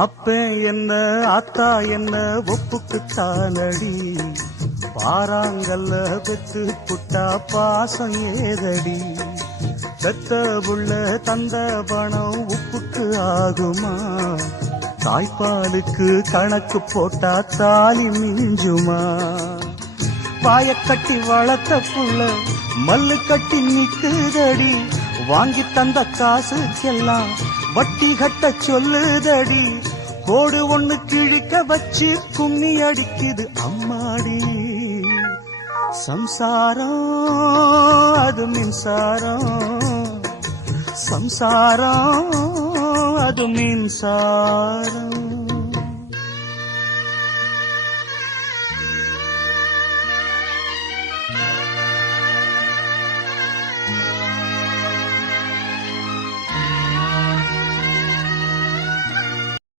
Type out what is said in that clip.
அப்ப என்ன ஆத்தா என்ன ஒப்புக்குத்தானடி, பாறாங்கல்ல பெத்து புட்டா பாசம் ஏதடி, பெத்த புள்ள தந்த பணம் உப்புக்கு ஆகுமா, தாய்ப்பாலுக்கு கணக்கு போட்டா தாலி மிஞ்சுமா, வாயக்கட்டி வளர்த்த புள்ள மல்லு கட்டி நிக்குதடி, வாங்கி தந்த காசுக்கெல்லாம் வட்டி கட்ட சொல்லுதடி, கோடு ஒண்ணு கிழிக்க வச்சு கும்மி அடிக்குது அம்மாடி, சம்சாரம் அது மின்சாரம், சம்சாரம் அது மின்சாரம்.